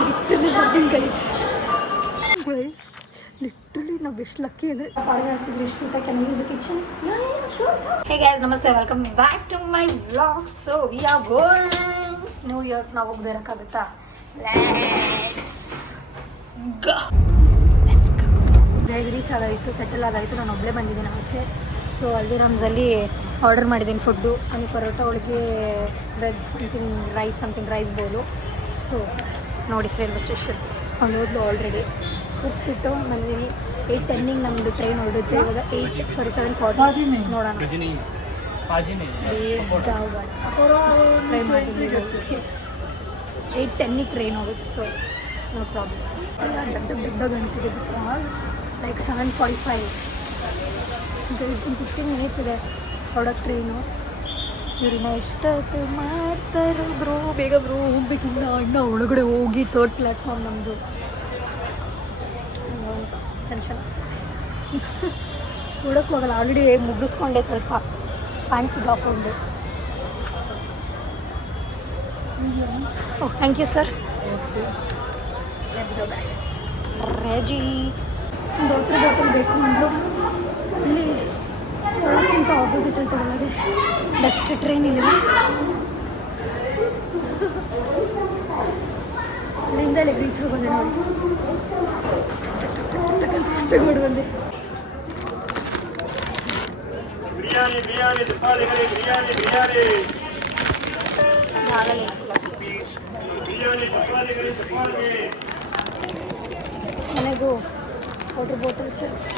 Literally birding guys literally ನಾವು ಎಷ್ಟು lucky ಅಂದರೆ ಫಾರಿನರ್ಸ್ ಇದ್ರೆ ಎಷ್ಟು ಊಟ can use the kitchen. Hey guys ನಮಸ್ತೆ, welcome back to my vlog. So we are going new year. ನಾವು ಹೋಗಿ ಬರೋಕ್ಕಾಗುತ್ತಾ? ಗೈಸ್ ರೀಚ್ ಆಗಾಯಿತು, ಸೆಟಲ್ ಆಗಾಯಿತು. ನಾನು ಒಬ್ಬಳೇ ಬಂದಿದ್ದೀನಿ ಆಚೆ. ಸೊ ಹಲ್ದಿರಾಮ್ಸಲ್ಲಿ ಆರ್ಡರ್ ಮಾಡಿದ್ದೀನಿ ಫುಡ್ಡು. ನನಗೆ ಪರೋಟ, ಹೋಳಿಗೆ, veg something rice bowl. So ನೋಡಿ ರೈಲ್ವೆ ಸ್ಟೇಷನ್ ಅಲ್ಲಿ ಹೋದ್ಲು ಆಲ್ರೆಡಿ. ಕೂರಿಸ್ಬಿಟ್ಟು ಬಂದಿದ್ದೀನಿ. 8:10 ನಮ್ಮದು ಟ್ರೈನ್ ಹೊರಡುತ್ತೆ. ಇವಾಗ 7:40 ನೋಡೋಣ. ಟ್ರೈ ಮಾಡಿದ್ದೀವಿ. 8:10 ಟ್ರೈನ್ ಹೋಗುತ್ತೆ. So no problem. ದೊಡ್ಡ ಅಂತಿದೆ ಲೈಕ್ 7:45. 15 ಮಿನಿಟ್ಸ್ ಇದೆ ಹೊರಡೋಕ್ಕೆ ಟ್ರೈನು. ಇವ್ರಿನ ಎಷ್ಟೊತ್ತು ಮಾಡ್ತಾರೆ ಬ್ರೋ, ಬೇಗ ಬ್ರೋ ಹೋಗ್ಬೇಕಿಲ್ಲ. ಅಣ್ಣ ಒಳಗಡೆ ಹೋಗಿ 3rd ಪ್ಲ್ಯಾಟ್ಫಾರ್ಮ್ ನಮ್ಮದು. ಟೆನ್ಷನ್ ನೋಡೋಕ್ಕೆ ಹೋಗಲ್ಲ. ಆಲ್ರೆಡಿ ಮುಗಿಸ್ಕೊಂಡೆ ಸ್ವಲ್ಪ ಪ್ಯಾಂಟ್ಸಿಗೆ ಹಾಕ್ಕೊಂಡು. ಓಹ್ ಥ್ಯಾಂಕ್ ಯು ಸರ್. ರೆಜಿ ಒಂದು ವಾಟರ್ ಬಾಟಲ್ ಬೇಕು ಅಂದರು. ಅಲ್ಲಿ ತೊಗೊಳಕ್ಕಿಂತ ಆಪೋಸಿಟಲ್ಲಿ ತೊಗೊಳ್ಳೋದೆ ಬೆಸ್ಟ್ ಟ್ರೈನ್ ಇಲ್ಲ. ಅಲ್ಲಿಂದ ಅಲ್ಲಿ ರೀಚ್ ಹೋಗೋದೆ ನೋಡಿ. ತಗೊಂಡು ಬಂದೆ. ನನಗೂ water bottle, chips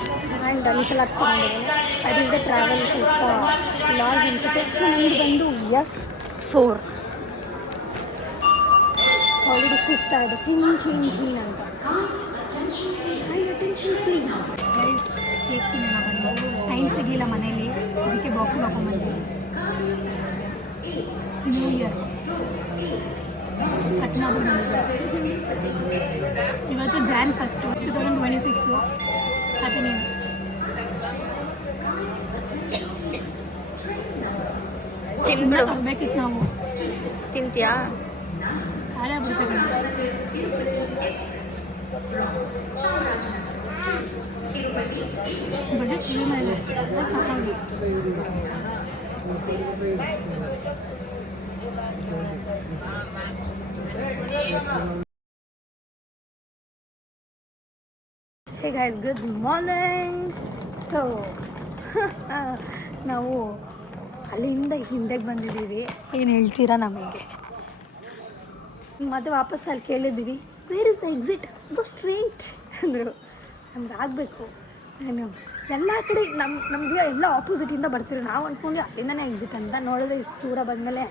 and little arts ತೊಗೊಂಡಿದ್ದೀನಿ. ಅದರಿಂದ ಟ್ರಾವೆಲ್ ಸ್ವಲ್ಪ ಲಾಸ್ ಅನಿಸುತ್ತೆ. ಸೊ ನಮಗೆ ಬಂದು S4 ಆಲ್ರೆಡಿ ಕೂಗ್ತಾ ಇದೆ ಚೀನ್ ಅಂತ. Attention please. ಕೇಕ್ ತಿನ್ನೋಣ ಬಂದು ಟೈಮ್ ಸಿಗಲಿಲ್ಲ ಮನೇಲಿ, ಅದಕ್ಕೆ ಬಾಕ್ಸಿಗೆ ಹಾಕೊಂಡ್ಬಂದಿದ್ದೀನಿ. ನ್ಯೂ ಇಯರ್ ಕಟ್ನಾಗು ಬಂದಿದೆ. ಇವತ್ತು Jan 1, 2026. Happy new year. ತರಬೇಕಿತ್ತು ನಾವು. ತಿಂತೀಯಾ? ಖಾಲಿ ಆಗ್ಬಿಡ್ತೇವೆ. ಬಡ್ಡೆ ಕ್ಲೀನ್ ಇದೆ ಸಾಕಾಗಿ. Hey guys, good morning. So ನಾವು ಅಲ್ಲಿಂದ ಹಿಂದೆಗೆ ಬಂದಿದ್ದೀವಿ. ಏನು ಹೇಳ್ತೀರಾ ನಮಗೆ? ಮತ್ತೆ ವಾಪಸ್ ಅಲ್ಲಿ ಕೇಳಿದ್ದೀವಿ, where is the exit, go straight ಅಂದರು. ನಮ್ಗೆ ಆಗಬೇಕು. ನಾನು ಎಲ್ಲ ಕಡೆ ನಮಗೆ ಎಲ್ಲ ಆಪೋಸಿಟಿಂದ ಬರ್ತೀವಿ. ನಾವು ಅಂದ್ಕೊಂಡು ಅಲ್ಲಿಂದನೇ ಎಕ್ಸಿಟ್ ಅಂತ. ನೋಡಿದ್ರೆ ಇಷ್ಟು ದೂರ ಬಂದಮೇಲೆ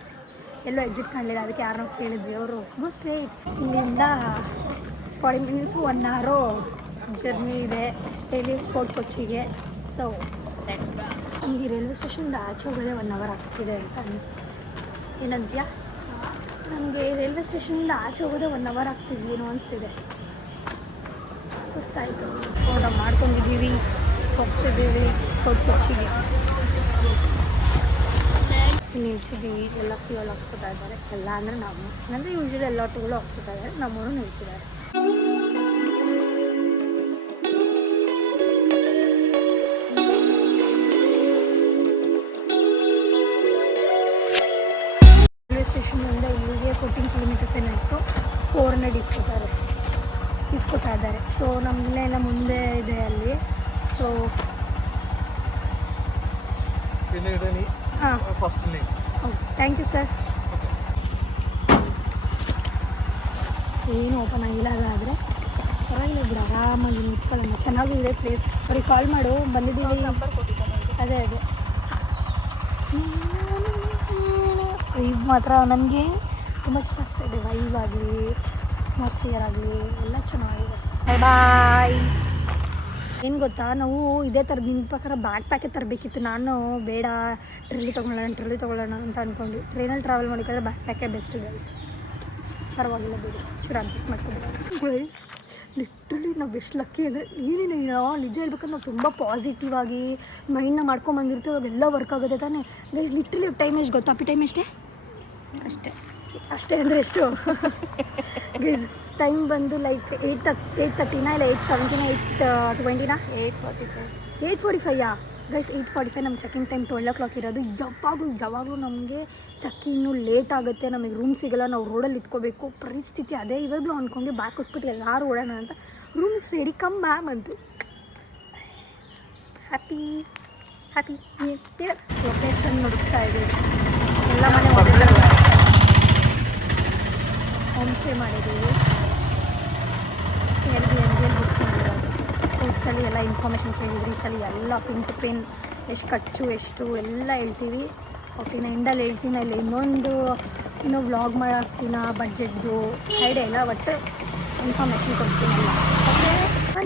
ಎಲ್ಲೋ ಎಕ್ಸಿಟ್ ಕಾಣಲಿಲ್ಲ. ಅದಕ್ಕೆ ಯಾರನ್ನೋ ಕೇಳಿದ್ವಿ. ಅವರು ಗೋ ಸ್ಟ್ರೇಟ್. ಇಲ್ಲಿಂದ 40 ಮಿನಿಟ್ಸು 1 hour ಜರ್ನಿ ಇದೆ ಡೈಲಿ ಫೋರ್ಟ್ ಕೊಚ್ಚಿಗೆ. So let's go. ನಮಗೆ ರೈಲ್ವೆ ಸ್ಟೇಷನ್ಗೆ ಆಚೆ ಹೋಗೋದೇ 1 hour ಆಗ್ತಿದೆ ಅಂತ ಅನ್ನಿಸ್ತು. ಏನಂತೀಯಾ? ನಮಗೆ ರೈಲ್ವೆ ಸ್ಟೇಷನಿಂದ ಆಚೆ ಹೋಗೋದೇ 1 hour ಆಗ್ತಿದ್ವಿ ಅನಿಸ್ತಿದೆ. ಸುಸ್ತಾಯಿತು. ಊಟ ಮಾಡ್ಕೊಂಡಿದ್ದೀವಿ, ಹೋಗ್ತಿದ್ದೀವಿ ಫೋರ್ಟ್ ಕೊಚ್ಚಿಗೆ. ಇಲ್ಲಿ ನಿಲ್ಸಿದ್ದೀವಿ. ಎಲ್ಲ ಫ್ಯೂಲ್ ಹಾಕ್ಸ್ಕೊತಾ ಇದ್ದಾರೆ. ಎಲ್ಲ ಅಂದರೆ ನಾವು ಅಂದರೆ ಯೂಶ್ವಲಿ ಎಲ್ಲ ಆಟೋಗಳು ಹಾಕ್ಸ್ಕೊತಾ ಇದ್ದಾರೆ. ನಮ್ಮವರು ನಿಲ್ಸಿದ್ದಾರೆ. ರೈಲ್ವೆ ಸ್ಟೇಷನಿಂದ ಇಲ್ಲಿಗೆ 14 ಕಿಲೋಮೀಟರ್ಸ್ ಏನಾಯಿತು. 400 ಇಸ್ಕೊತಾ ಇದ್ದಾರೆ. ಸೊ ನಮ್ಮನ್ನೆಲ್ಲ ಮುಂದೆ ಇದೆ ಅಲ್ಲಿ. ಸೊ ಹಾಂ, ಥ್ಯಾಂಕ್ ಯು ಸರ್. ಏನು ಓಪನ್ ಆಗಿಲ್ಲ. ಅದಾದರೆ ಪರವಾಗಿಲ್ಲ ಬಿಡು, ಆರಾಮಾಗಿ ನಿಂತ್ಕೊಳ್ಳೋಣ. ಚೆನ್ನಾಗಿದೆ ಪ್ಲೇಸ್. ಅವ್ರಿಗೆ ಕಾಲ್ ಮಾಡು, ಬಂದಿದ್ದೀವಿ. ಅದೇ ವೈಬ್ ಮಾತ್ರ ನನಗೆ ತುಂಬ ಇಷ್ಟ ಆಗ್ತಾಯಿದೆ. ವೈಬ್ ಆಗಲಿ, ಅಟ್ಮಾಸ್ಫಿಯರ್ ಆಗಲಿ ಎಲ್ಲ ಚೆನ್ನಾಗಿದೆ. ಬಾಯ್ ಬಾಯ್. ಏನು ಗೊತ್ತಾ, ನಾವು ಇದೇ ಥರ ನಿಮ್ಮ ಪ್ರಕಾರ ಬ್ಯಾಗ್ ಪ್ಯಾಕೆ ತರಬೇಕಿತ್ತು. ನಾನು ಬೇಡ, ಟ್ರಲಿ ತೊಗೊಳ್ಳೋಣ ಅಂತ ಅಂದ್ಕೊಂಡು ಟ್ರೈನಲ್ಲಿ ಟ್ರಾವೆಲ್ ಮಾಡಿದ್ರೆ ಬ್ಯಾಗ್ ಪ್ಯಾಕೆ ಬೆಸ್ಟ್ ಗೈಸ್. ಪರವಾಗಿಲ್ಲ ಬಿಡಿ, ಚೂರು ಅಡ್ಜಸ್ಟ್ ಮಾಡ್ಕೊಂಡು ಗೈಸ್. ಲಿಟ್ರಲಿ ನಾವು ಎಷ್ಟು ಲಕ್ಕಿ ಅಂದರೆ ಏನೇನು ನಿಜ ಹೇಳ್ಬೇಕಂದ್ರೆ ನಾವು ತುಂಬ ಪಾಸಿಟಿವ್ ಆಗಿ ಮೈಂಡ್ನ ಮಾಡ್ಕೊಂಬಂದಿರ್ತೀವಿ. ಅವೆಲ್ಲ ವರ್ಕ್ ಆಗುತ್ತೆ ತಾನೇ ಗೈಸ್. ಲಿಟ್ರಲಿ ಟೈಮ್ ಎಷ್ಟು ಗೊತ್ತಾ? ಟೈಮ್ ಅಷ್ಟೇ ಅಂದರೆ ಎಷ್ಟು ಗೈಸ್? ಟೈಮ್ ಬಂದು ಲೈಕ್ 8:30 ಇಲ್ಲ 8:17 8:20 8:45 ಗೈಸ್ 8:45 ನಮ್ಮ ಚೆಕಿಂಗ್ ಟೈಮ್ 12 ಇರೋದು. ಯಾವಾಗಲೂ ನಮಗೆ ಚೆಕ್ಕಿಂಗು ಲೇಟ್ ಆಗುತ್ತೆ, ನಮಗೆ ರೂಮ್ ಸಿಗೋಲ್ಲ, ನಾವು ರೋಡಲ್ಲಿ ಇಟ್ಕೋಬೇಕು ಪರಿಸ್ಥಿತಿ ಅದೇ. ಇವಾಗಲೂ ಅಂದ್ಕೊಂಡು ಬ್ಯಾಗ್ ಕೊಟ್ಬಿಟ್ಟು ಎಲ್ಲರೂ ಓಡೋಣ ಅಂತ. Room is ready, come ma'am ಅಂತು. ಹ್ಯಾಪಿ ಲೊಕೇಶನ್ ನೋಡ್ತಾ ಇದ್ದೀವಿ. ಎಲ್ಲ ಮನೆ ಹೋಮ್ ಸ್ಟೇ ಮಾಡಿದ್ದೀವಿ. Airbnb ಬುಕ್ ಮಾಡಿರೋದು. ಈ ಸಲ ಎಲ್ಲ ಇನ್ಫಾರ್ಮೇಷನ್ ಕೇಳಿದ್ರಿ. ಈ ಸಲ ಎಲ್ಲ ಪಿನ್ ಟು ಪಿನ್ ಎಷ್ಟು ಖರ್ಚು ಎಷ್ಟು ಎಲ್ಲ ಹೇಳ್ತೀವಿ. ಓಕೆ, ನಾನು ಎಂಡಲ್ಲಿ ಹೇಳ್ತೀನಿ. ಇಲ್ಲಿ ಇನ್ನೂ ವ್ಲಾಗ್ ಮಾಡಾಕ್ತೀನ ಬಡ್ಜೆಟ್ದು ಐಡಿಯಾ ಎಲ್ಲ, ಒಟ್ಟು ಇನ್ಫಾರ್ಮೇಷನ್ ಕೊಡ್ತೀನಲ್ಲ. ಓಕೆ,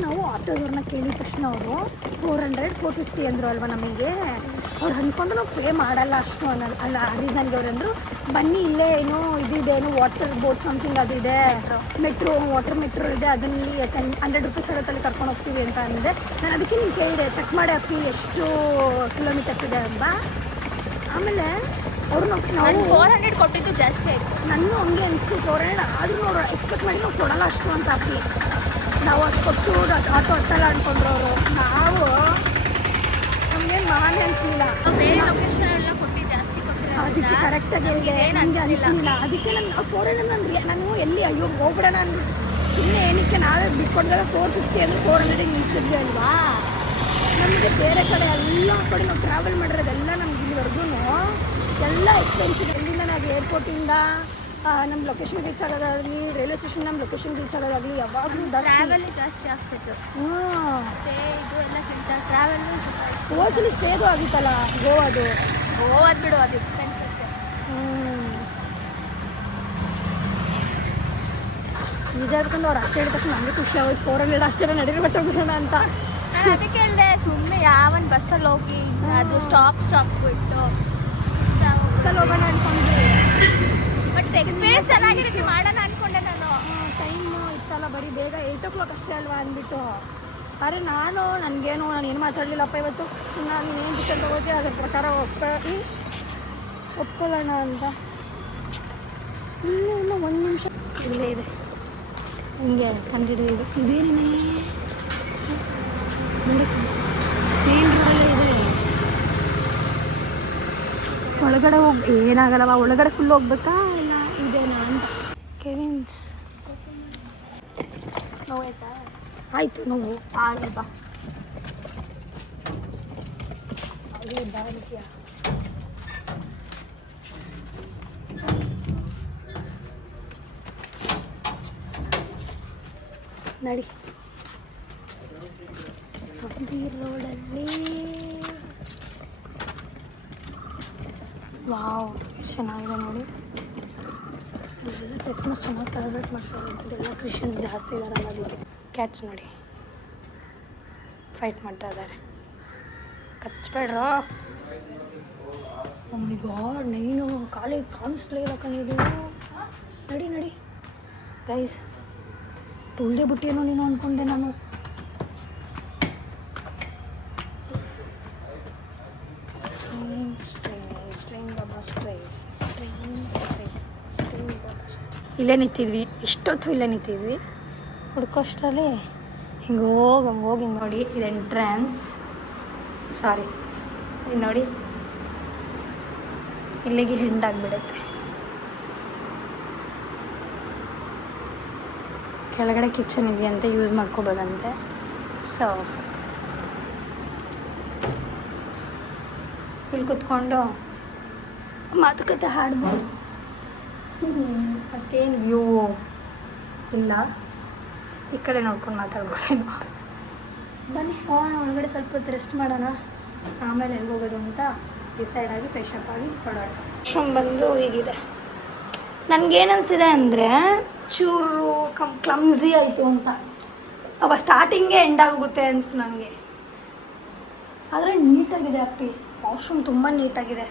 ನಾವು ಆಟೋದವ್ರನ್ನ ಕೇಳಿದ ತಕ್ಷಣ ಅವರು 400-450 ಅಂದರು ಅಲ್ವ ನಮಗೆ. ಅವ್ರು ಅಂದ್ಕೊಂಡು ನಾವು ಪೇ ಮಾಡಲ್ಲ ಅಷ್ಟು ಅಲ್ಲ. ರೀಸನ್ಗೆ ಅವ್ರು ಅಂದರು ಬನ್ನಿ ಇಲ್ಲೇ ಏನೋ ಇದಿದೆ, ಏನೋ ವಾಟರ್ ಬೋಟ್ ಸಮಥಿಂಗ್ ಅದು ಇದೆ, ವಾಟರ್ ಮೆಟ್ರೋ ಇದೆ, ಅದರಲ್ಲಿ 100 ರೂಪೀಸ್ ಆಗುತ್ತಲ್ಲಿ ಕರ್ಕೊಂಡು ಹೋಗ್ತೀವಿ ಅಂತ ಅಂದೆ. ನಾನು ಅದಕ್ಕೆ ನೀವು ಕೇಳಿದೆ, ಚೆಕ್ ಮಾಡಿ ಅಪ್ಪಿ ಎಷ್ಟು ಕಿಲೋಮೀಟರ್ಸ್ ಇದೆ ಅಂತ. ಆಮೇಲೆ ಅವರು ನಾವು 400 ಕೊಟ್ಟಿದ್ದು ಜಾಸ್ತಿ ಆಯಿತು. ನನಗೂ ಹಂಗೆ ಅನಿಸ್ತು 400. ಆದರೂ ಅವ್ರು ಎಕ್ಸ್ಪೆಕ್ಟ್ ಮಾಡಿ ನಾವು ಕೊಡೋಲ್ಲ ಅಷ್ಟು ಅಂತ ಅಪ್ಪಿ. ನಾವು ಅಷ್ಟು ಕೊಟ್ಟು ಆಟೋ ಹತ್ತಲ್ಲ ಅಂದ್ಕೊಂಡ್ರು ಅವರು. ನಾವು ನಮಗೇನು ಮಹಾನೇ ಅನಿಸ್ಲಿಲ್ಲ. ಬೇರೆ ಲೊಕೇಶನ್ ಎಲ್ಲ ಕೊಟ್ಟು ಜಾಸ್ತಿ ಕೊಟ್ಟಿರೋ ಅದಕ್ಕೆ ಕರೆಕ್ಟಾಗಿ ಹೇಳಿದೆ, ನನಗೆ ಅನಿಸ್ಲಿಲ್ಲ. ಅದಕ್ಕೆ ನಾನು ಎಲ್ಲಿ ಅಯ್ಯೋ ಹೋಗ್ಬಿಡೋಣ ಅಂದ್ಬಿಟ್ಟು ಸುಮ್ಮನೆ ಏನಕ್ಕೆ ನಾವೇ ಬಿಟ್ಕೊಂಡಾಗ 450 ಅಂದರೆ 400 ನಿಲ್ಸಿದ್ವಿ ಅಲ್ವಾ. ನಮಗೆ ಬೇರೆ ಕಡೆ ಎಲ್ಲ ಕಡೆ ನಾವು ಟ್ರಾವೆಲ್ ಮಾಡಿರೋದೆಲ್ಲ ನಮ್ಗೆ ಇಲ್ಲಿವರೆಗೂ ಎಲ್ಲ ಎಕ್ಸ್ಪೆನ್ಸಿವ್. ಎಲ್ಲಿಂದ ನಾವು ಏರ್ಪೋರ್ಟಿಂದ ನಮ್ಮ ಲೊಕೇಶನ್ ರೀಚ್ ಆಗೋದಾಗಲಿ, ರೈಲ್ವೆ ಸ್ಟೇಷನ್ ನಮ್ಮ ಲೊಕೇಶನ್ ರೀಚ್ ಆಗೋದಾಗಲಿ ಯಾವಾಗಲೂ ಟ್ರಾವೆಲ್ ಜಾಸ್ತಿ ಆಗ್ತಿತ್ತು. ಸ್ಟೇ ಇದು ಎಲ್ಲಕ್ಕಿಂತ ಟ್ರಾವೆಲ್ಲು ಹೋಸಲಿ ಸ್ಟೇದು ಆಗಿತ್ತಲ್ಲ ಗೋವಾದು ಬಿಡು, ಅದು ಎಕ್ಸ್ಪೆನ್ಸಸ್. ನಿಜ ಹೇಳ್ಕೊಂಡು ಅವ್ರು ಅಷ್ಟೇ ಹೇಳಿದ ತಕ್ಷಣ ನಮಗೆ ಖುಷಿ ಆಗೋದು. 400 ಅಷ್ಟೇ ನಡೀರಿ ಬಿಟ್ಟೋಗ್ಬಿಡೋಣ ಅಂತ. ನಾನು ಅದಕ್ಕೆ ಹೇಳಿದೆ, ಸುಮ್ಮನೆ ಯಾವನ್ ಬಸ್ಸಲ್ಲಿ ಹೋಗಿ ಅದು ಸ್ಟಾಪ್ ಬಿಟ್ಟು ಬಸ್ಸಲ್ಲಿ ಹೋಗೋಣ ಅಂದ್ಕೊಂಡ್ವಿ. ಬಟ್ ಎಕ್ಸ್ಪೀರಿಯನ್ಸ್ ಚೆನ್ನಾಗಿರುತ್ತೆ, ಮಾಡೋಣ ಅಂದ್ಕೊಂಡೆ ನಾನು. ಟೈಮು ಇತ್ತಲ್ಲ ಬರೀ ಬೇಗ 8 o'clock ಅಷ್ಟೇ ಅಲ್ವಾ ಅಂದ್ಬಿಟ್ಟು. ಅರೆ ನಾನು ಏನು ಮಾತಾಡಲಿಲ್ಲಪ್ಪ ಇವತ್ತು. ನಾನು ಏನು ಡಿಸಿಷನ್ ತಗೋತೀವಿ ಅದ್ರ ಪ್ರಕಾರ ಒಪ್ಕೊಳ್ಳೋಣ ಅಂತ. ಇನ್ನೂ 1 ನಿಮಿಷ ಇಲ್ಲೇ ಇದೆ, ಹಿಂಗೆ ಕಂಡಿಡಿಯೋದು ಇದೇನೇ ಮೇನ್ ರೋಡಲ್ಲೇ ಇದೆ. ಒಳಗಡೆ ಏನಾಗಲ್ಲವ, ಒಳಗಡೆ ಫುಲ್ ಹೋಗ್ಬೇಕಾ ಇಲ್ಲ ಇದೇನಾ ಅಂತ. ಕೆವಿನ್ಸ್ ನೋವಾಯ್ತಾ? ಆಯಿತು ನೋವು ಆಡಲ್ವಾ ನಡಿ. ಸೊಂಡಿ ರೋಡಲ್ಲಿ ವಾವ್ ಚೆನ್ನಾಗಿದೆ ನೋಡಿ. ಎಲ್ಲ ಕ್ರಿಸ್ಮಸ್ ಚೆನ್ನಾಗಿ ಸೆಲೆಬ್ರೇಟ್ ಮಾಡ್ತಾರೆ ಅನ್ಸುತ್ತೆ. ಎಲ್ಲ ಕ್ರಿಶ್ಚಿಯನ್ಸ್ ಜಾಸ್ತಿ ಇದ್ದಾರಲ್ಲ ಅದಕ್ಕೆ. ಕ್ಯಾಟ್ಸ್ ನೋಡಿ ಫೈಟ್ ಮಾಡ್ತಾ ಇದ್ದಾರೆ. ಕಚ್ಬೇಡ್ರ. ಈಗ ನೀನು ಕಾಲಿಗೆ ಕಾಣಿಸ್ಲೇ ಇಲ್ಲ ಕಣಿದು. ನಡಿ ಗೈಸ್, ತುಳ್ದೆ ಬಿಟ್ಟೇನೋ ನೀನು ಅಂದ್ಕೊಂಡೆ ನಾನು. ಇಲ್ಲೇ ನಿಂತಿದ್ವಿ, ಇಷ್ಟೊತ್ತು ಇಲ್ಲೇ ನಿಂತಿದ್ವಿ. ಹುಡ್ಕೋಷ್ಟರಲ್ಲಿ ಹಿಂಗೆ ಹೋಗಿ ನೋಡಿ, ಇದು ಎಂಟ್ರೆನ್ಸ್. ಸಾರಿ, ಇದು ನೋಡಿ ಇಲ್ಲಿಗೆ ಹೆಂಡಾಗಿಬಿಡುತ್ತೆ. ಕೆಳಗಡೆ ಕಿಚನ್ ಇದೆಯಂತೆ, ಯೂಸ್ ಮಾಡ್ಕೋಬೋದಂತೆ. ಸೊ ಇಲ್ಲಿ ಕುತ್ಕೊಂಡು ಮಾತುಕತೆ ಹಾಡ್ಬೋದು. ಅಷ್ಟೇನು ವ್ಯೂ ಇಲ್ಲ, ಈ ಕಡೆ ನೋಡ್ಕೊಂಡು ಮಾತಾಡ್ಬೋದೇನೋ. ಬನ್ನಿ ಹೋಗೋಣ ಒಳಗಡೆ, ಸ್ವಲ್ಪ ಹೊತ್ತು ರೆಸ್ಟ್ ಮಾಡೋಣ, ಆಮೇಲೆ ಎಲ್ಲಿ ಹೋಗೋದು ಅಂತ ಡಿಸೈಡ್ ಆಗಿ ಫ್ರೆಶ್ ಅಪ್ ಆಗಿ ಹೊರಡೋಣ. ವಾಶ್ರೂಮ್ ಬಂದು ಹೀಗಿದೆ. ನನಗೇನು ಅನಿಸಿದೆ ಅಂದರೆ ಚೂರು ಕ್ಲಮ್ಸಿ ಆಯಿತು ಅಂತ. ಅವ ಸ್ಟಾರ್ಟಿಂಗೇ ಎಂಡಾಗೋಗುತ್ತೆ ಅನಿಸ್ತು ನನಗೆ. ಆದರೆ ನೀಟಾಗಿದೆ ಅಪ್ಪಿ, ವಾಶ್ರೂಮ್ ತುಂಬ ನೀಟಾಗಿದೆ.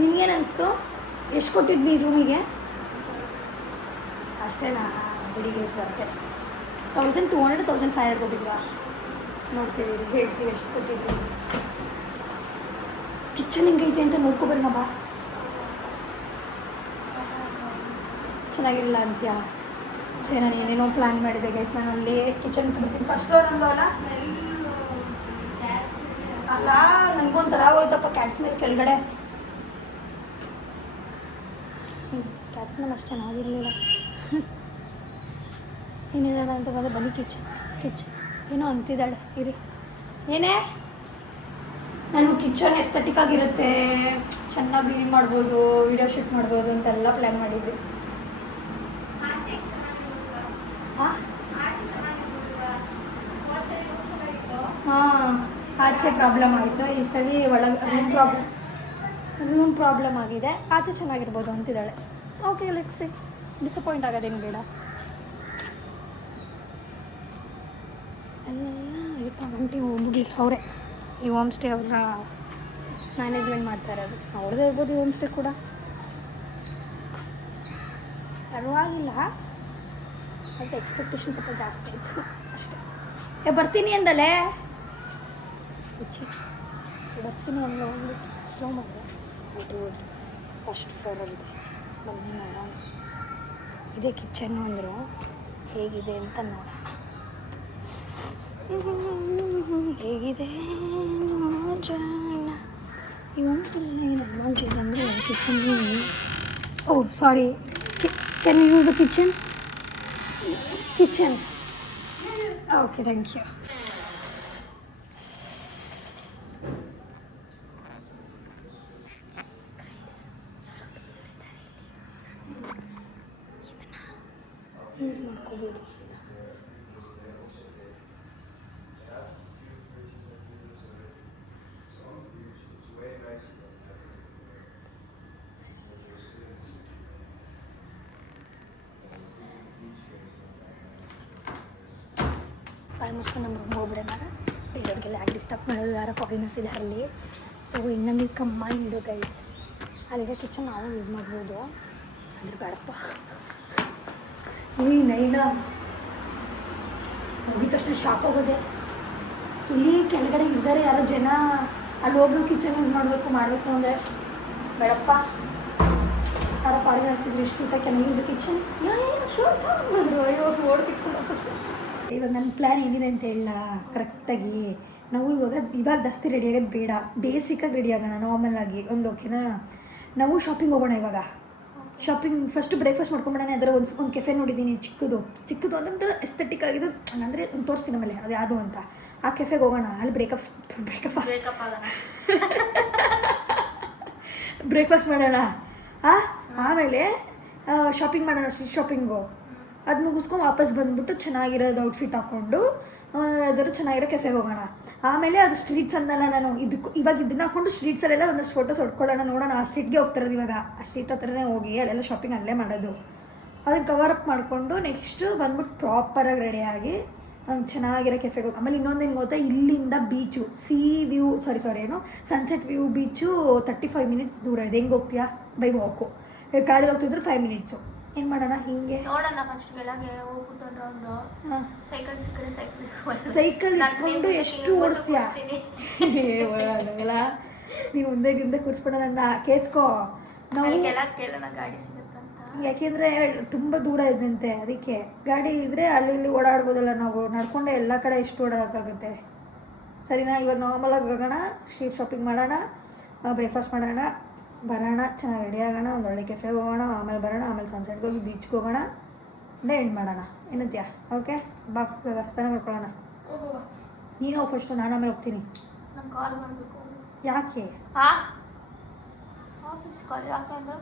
ನಿನಗೇನು ಅನಿಸ್ತು? ಎಷ್ಟು ಕೊಟ್ಟಿದ್ವಿ ಈ ರೂಮಿಗೆ? ಅಷ್ಟೇನಾ? ಬಿಡಿ ಗೇಸ್ ಬರುತ್ತೆ. 1200 1500 ಕೊಟ್ಟಿದ್ವಾ? ನೋಡ್ತೀವಿ, ಹೇಳ್ತೀವಿ ಎಷ್ಟು ಕೊಟ್ಟಿದ್ವಿ. ಕಿಚನ್ ಹೆಂಗೈತೆ ಅಂತ ನೋಡ್ಕೊಬರೋಣ ಬಾ. ಚೆನ್ನಾಗಿರಲ್ಲ ಅಂತೀಯ. ಸರಿ, ನಾನು ಏನೇನೋ ಪ್ಲ್ಯಾನ್ ಮಾಡಿದೆ ಗೈಸ್. ನಾನು ಅಲ್ಲಿ ಕಿಚನ್ ಫಸ್ಟ್ ಫ್ಲೋರ್ ಅಂದವಲ್ಲ ಅಲ್ಲ, ನನಗೊಂಥರ ಹೋಯ್ತಪ್ಪ ಕ್ಯಾಟ್ ಸ್ಮೆಲ್ ಕೆಳಗಡೆ. ಕ್ಯಾಟ್ ಸ್ಮೆಲ್ ಅಷ್ಟು ಚೆನ್ನಾಗಿರಲಿಲ್ಲ. ಏನು ಹೇಳೋಣ ಅಂತ ಬಂದರೆ ಬನ್ನಿ ಕಿಚನ್ ಏನೋ ಅಂತಿದ್ದಾಳೆ ಇರಿ. ಏನೇ ನಾನು ಕಿಚನ್ ಎಸ್ಥೆಟಿಕ್ ಆಗಿರುತ್ತೆ, ಚೆನ್ನಾಗಿ ಕ್ಲೀನ್ ಮಾಡ್ಬೋದು, ವಿಡಿಯೋ ಶೂಟ್ ಮಾಡ್ಬೋದು ಅಂತೆಲ್ಲ ಪ್ಲ್ಯಾನ್ ಮಾಡಿದ್ವಿ. ಹಾಂ ಹಾಂ, ಆಚೆ ಪ್ರಾಬ್ಲಮ್ ಆಯಿತು. ಈ ಸಲ ಒಳಗೆ ರೂಮ್ ಪ್ರಾಬ್ಲಮ್ ಆಗಿದೆ. ಆಚೆ ಚೆನ್ನಾಗಿರ್ಬೋದು ಅಂತಿದ್ದಾಳೆ. Okay, let's see. ಡಿಸಪಾಯಿಂಟ್ ಆಗೋದೇನು ಬೇಡ. ಅಲ್ಲೆಲ್ಲ ಆಯ್ತು, ಆಂಟಿ ಹೋಗ್ಬಿಡ್ಲಿ. ಅವರೇ ಈ ಹೋಮ್ ಸ್ಟೇ ಅವ್ರನ್ನ ಮ್ಯಾನೇಜ್ಮೆಂಟ್ ಮಾಡ್ತಾ ಇರೋದು. ಅವ್ರದ್ದೇ ಇರ್ಬೋದು ಈ ಹೋಮ್ ಸ್ಟೇ ಕೂಡ, ಪರವಾಗಿಲ್ಲ. ಅಂತ ಎಕ್ಸ್ಪೆಕ್ಟೇಷನ್ ಸ್ವಲ್ಪ ಜಾಸ್ತಿ ಆಯಿತು ಅಷ್ಟೇ. ಬರ್ತೀನಿ ಅಂದಲೇ ಬರ್ತೀನಿ ಅಂದ ಹೋಗ್ಬಿಟ್ಟು ಸ್ಲೋ ಮಾಡಿದೆ. ಹೋಗಿ ಫಸ್ಟ್ ಫ್ಲೋರಲ್ಲಿದೆ, ಬನ್ನಿ ನೋಡೋಣ. ಇದೇ ಕಿಚನ್ನು ಅಂದರು, ಹೇಗಿದೆ ಅಂತ ನೋಡೋಣ. ಹೇಗಿದೆ ನೋಡೋಣ. ಈ ಹೋಮ್ಸ್ಟೇಲಿ ಏನು ಅಡ್ವಾಂಟೇಜ್ ಅಂದರೆ kitchen. Oh sorry, can you use the kitchen? Okay, thank you. Use ಮಾಡ್ಕೋಬೋದು. ಆಲ್ಮೋಸ್ಟ್ ನಮ್ಮ ರೂಮ್ ಹೋಗ್ಬಿಡೋಣ. ಬೇರೆಯವ್ರಿಗೆಲ್ಲ ಯಾಕೆ ಡಿಸ್ಟರ್ಬ್ ಮಾಡೋದು, ಯಾರೋ ಫಾರಿನರ್ಸ್ ಇದೆ ಅಲ್ಲಿ. ಸೊ ಇನ್ನೊಂದು ಕಂಬೈನ್ಡು ಗೈಸ್. ಅಲ್ಲಿಗೆ ಕಿಚನ್ ನಾವು ಯೂಸ್ ಮಾಡ್ಬೋದು, ಅಂದರೆ ಬೇಡಪ್ಪ. ಈ ನೈನ ಹೋಗಿದ ತಕ್ಷಣ ಶಾಕ್ ಹೋಗೋದೆ. ಇಲ್ಲಿ ಕೆಳಗಡೆ ಇದ್ದಾರೆ ಯಾರೋ ಜನ, ಅಲ್ಲಿ ಹೋಗ್ರು ಕಿಚನ್ ಯೂಸ್ ಮಾಡಬೇಕು ಅಂದರೆ ಬೇಡಪ್ಪ. ಯಾರೋ ಫಾರಿನರ್ಸ್ ಇದ್ರೆ ಎಷ್ಟು ಊಟ ಕ್ಯಾನ್ ಯೂಸ್ ದ ಕಿಚನ್. ಅಯ್ಯೋ ಓಡ್ ಕಿತ್ಕೊಂಡು ವಾಪಸ್. ಇವಾಗ ನನ್ನ ಪ್ಲ್ಯಾನ್ ಏನಿದೆ ಅಂತ ಹೇಳ ಕರೆಕ್ಟಾಗಿ. ನಾವು ಇವಾಗ ಜಾಸ್ತಿ ರೆಡಿ ಆಗೋದು ಬೇಡ, ಬೇಸಿಕಾಗಿ ರೆಡಿ ಆಗೋಣ ನಾರ್ಮಲ್ ಆಗಿ ಒಂದು. ಓಕೆನಾ? ನಾವು ಶಾಪಿಂಗ್ ಹೋಗೋಣ ಇವಾಗ. ಶಾಪಿಂಗ್ ಫಸ್ಟ್ ಬ್ರೇಕ್ಫಾಸ್ಟ್ ಮಾಡ್ಕೊಂಬಿಡೋಣ. ಅದರ ಒಂದು ಕೆಫೆ ನೋಡಿದ್ದೀನಿ, ಚಿಕ್ಕದು ಅಂತಂದ್ರೆ ಎಸ್ಥೆಟಿಕ್ ಆಗಿದ್ದು. ಅಂದರೆ ಒಂದು ತೋರಿಸ್ತೀನಿ ಆಮೇಲೆ ಅದು ಯಾವುದು ಅಂತ. ಆ ಕೆಫೆಗೆ ಹೋಗೋಣ. ಅಲ್ಲಿ ಬ್ರೇಕ್ಫಾಸ್ಟ್ ಮಾಡೋಣ. ಆಮೇಲೆ ಶಾಪಿಂಗ್ ಮಾಡೋಣ, ಸ್ಟ್ರೀಟ್ ಶಾಪಿಂಗು. ಅದು ಮುಗಿಸ್ಕೊಂಡು ವಾಪಸ್ ಬಂದುಬಿಟ್ಟು ಚೆನ್ನಾಗಿರೋದು ಔಟ್ಫಿಟ್ ಹಾಕ್ಕೊಂಡು ಅದರ ಚೆನ್ನಾಗಿರೋ ಕೆಫೆಗೆ ಹೋಗೋಣ. ಆಮೇಲೆ ಅದು ಸ್ಟ್ರೀಟ್ಸ್ ಅಂದಲ್ಲ, ನಾನು ಇವಾಗ ಇದನ್ನ ಹಾಕ್ಕೊಂಡು ಸ್ಟ್ರೀಟ್ಸಲ್ಲೆಲ್ಲ ಒಂದಷ್ಟು ಫೋಟೋಸ್ ಹೊಡ್ಕೊಳ್ಳೋಣ. ನೋಡೋಣ, ಆ ಸ್ಟ್ರೀಟ್ಗೆ ಹೋಗ್ತಿರೋದು ಇವಾಗ. ಆ ಸ್ಟ್ರೀಟ್ ಹತ್ರನೇ ಹೋಗಿ ಅಲ್ಲೆಲ್ಲ ಶಾಪಿಂಗ್ ಅಲ್ಲೇ ಮಾಡೋದು. ಅದನ್ನು ಕವರ್ ಅಪ್ ಮಾಡಿಕೊಂಡು ನೆಕ್ಸ್ಟು ಬಂದ್ಬಿಟ್ಟು ಪ್ರಾಪರಾಗಿ ರೆಡಿಯಾಗಿ ಒಂದು ಚೆನ್ನಾಗಿರೋ ಕೆಫೆಗೆ ಹೋಗಿ. ಆಮೇಲೆ ಇನ್ನೊಂದೇನು ಗೊತ್ತಾ, ಇಲ್ಲಿಂದ beach sunset view beach 35 minutes ದೂರ ಇದೆ. ಹೆಂಗೆ ಹೋಗ್ತೀಯಾ? ಬೈ ವಾಕು. ಗಾಡಿ ಹೋಗ್ತಿದ್ರು 5 ಮಿನಿಟ್ಸು. ಏನು ಮಾಡೋಣ? ಹಿಂಗೆ ನೋಡೋಣ. ಫಸ್ಟ್ ಕೆಳಗೆ ಹೋಗ್ಬಿಟ್ಟು ರೌಂಡು. ಸೈಕಲ್ ಸಿಕ್ಕರೆ ಸೈಕಲ್ ಇಟ್ಕೊಂಡು ಎಷ್ಟು ಓಡಿಸ್ತೀಯಾ? ಆಗಲ್ಲ. ನೀವು ಒಂದೇ ಕೂರಿಸ್ಬಿಡೋಣ. ನನ್ನ ಕೇಳಿಸ್ಕೋ. ನಾವು ಕೆಳಗೆ ಗಾಡಿ ಸಿಗುತ್ತಂತ. ಯಾಕೆಂದರೆ ತುಂಬ ದೂರ ಇದ್ದಂತೆ, ಅದಕ್ಕೆ ಗಾಡಿ ಇದ್ದರೆ ಅಲ್ಲಿ ಇಲ್ಲಿ ಓಡಾಡ್ಬೋದಲ್ಲ. ನಾವು ನಡ್ಕೊಂಡೆ ಎಲ್ಲ ಕಡೆ ಎಷ್ಟು ಓಡಾಡೋಕ್ಕಾಗುತ್ತೆ? ಸರಿನಾ? ಇವಾಗ ನಾರ್ಮಲಾಗಿ ಹೋಗೋಣ, ಸ್ಟ್ರೀಟ್ ಶಾಪಿಂಗ್ ಮಾಡೋಣ, ಬ್ರೇಕ್ಫಾಸ್ಟ್ ಮಾಡೋಣ, ಬರೋಣ, ಚೆನ್ನಾಗಿ ರೆಡಿ ಆಗೋಣ, ಒಂದು ಒಳ್ಳೆ ಕೆಫೆಗೆ ಹೋಗೋಣ, ಆಮೇಲೆ ಬರೋಣ, ಆಮೇಲೆ ಸನ್ಸೆಟ್ಗೆ ಹೋಗಿ ಬೀಚ್ಗೆ ಹೋಗೋಣ, ಎಂಡ್ ಮಾಡೋಣ. ಏನಂತೀಯ? ಓಕೆ, ವ್ಯವಸ್ಥೆ ಮಾಡ್ಕೊಳ್ಳೋಣ. ನೀನು ಫಸ್ಟು, ನಾನು ಆಮೇಲೆ ಹೋಗ್ತೀನಿ. ನಂಗೆ ಕಾಲ್ ಮಾಡಬೇಕು. ಯಾಕೆ? ಆಫೀಸ್ ಕಾಲ್ ಯಾಕಂದ್ರೆ